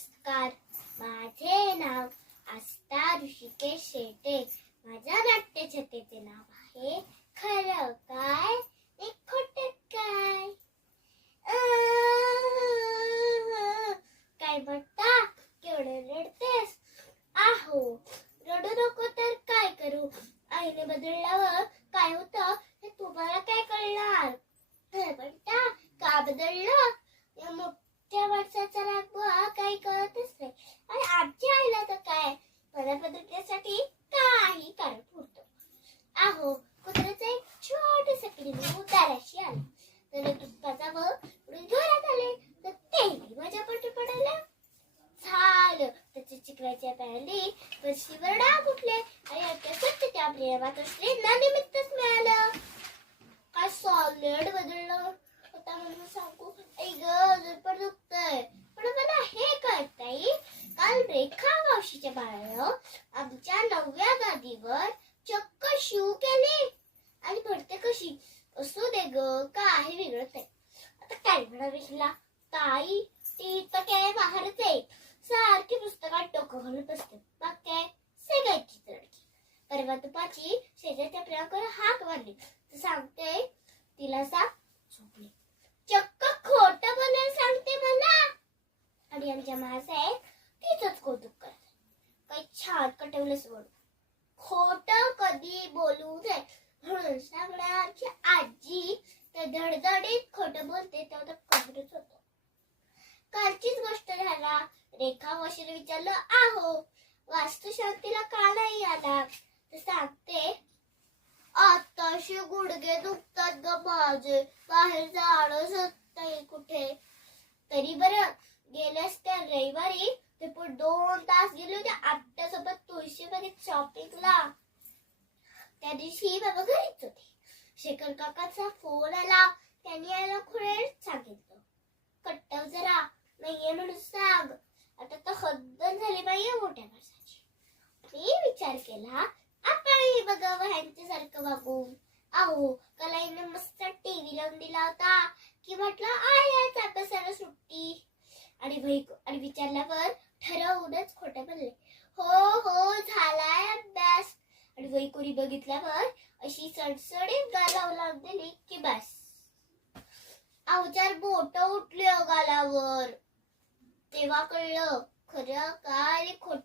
नमस्कार. माझे नाव आस्था ऋषिकेश शेटे. माझ्या नाट्यछतेचे नाव आहे खरं काय? आणि खोट काय? काय म्हणता? केवढं रडतेस? आहो रडू नको तर काय करू? आईने बदलल्यावर काय होतं हे तुम्हाला काय कळणार काय म्हणता का बदललं या वर्षाचा राखवा काही कळतच नाही आणि आमच्या आईला तर काय? मला काही कारण पुरतो आहो कुत्र्याचा एक छोटस किडनी उताराशी आलं तर दुःखाचा व उडून घरात आले तर तेही माझ्या पट पडायला झालं त्याच्या चिकराच्या पॅन्डी फरशीवर डाग उठले आणि अख्ख्या त्या प्रेमात श्रींना निमित्तच मिळालं. काय सॉलिड बदललं होता म्हणून सांगू आई ग अजून पण दुखतंय पण मला हे कळतंय रेखा मावशीच्या बाळानं आमच्या नवव्या गादीवर चक्क शिव केले आणि म्हणते कशी असू दे ग काही वेगळंच आहे आता काय म्हणावे हिला ताई ती तर काय बाहेरच आहे सारखी पुस्तकात डोकं घालून बसते मग काय सगळ्याची लडकी परवा दुपारची शेजारच्या प्रियांकर हाक मारली तर सांगते तिला सांग झोपली चक्क खोट बोलायला सांगते मला आणि आमच्या महासाहेब तिचंच कौतुक करायचं काही छान कटवलंच म्हणून खोट कधी बोलू नये. म्हणून सांगण्याची आजी तर धडधडीत खोट बोलते तेव्हा तर कबरच होत. कालचीच गोष्ट झाला. रेखा वशीने विचारलं आहो वास्तुशांतीला का नाही आला? तर सांगते आताशे गुडघे दुखतात ग माझे. बाहेर जाणं नाही कुठे? तरी बरं. गेल्यास त्या रविवारी ते पण दोन तास गेले होते. आत्यासोबत तुळशीमध्ये शॉपिंगला त्या दिवशी बाबा घरीच होते. शेखर काकाचा फोन आला. त्यांनी यायला खुळे सांगितलं. कट्टव जरा नाहीये म्हणून सांग. आता तर हद्द झाली पाहिजे मोठ्या माणसाची. मी विचार केला आपणही बघावं ह्यांच्यासारखं वागून. अहो कलाईने मस्त टीव्ही लावून दिला होता. की म्हटलं आहे अभ्यासाला सुट्टी. आणि भाई आणि विचारल्यावर खोटं बोलले हो हो झालाय अभ्यास. आणि वैकुरी बघितल्यावर अशी सडसडीत गालाव लागलेली दिली की बस. अवचार बोट उठले गालावर. तेव्हा कळलं खरं काय खोट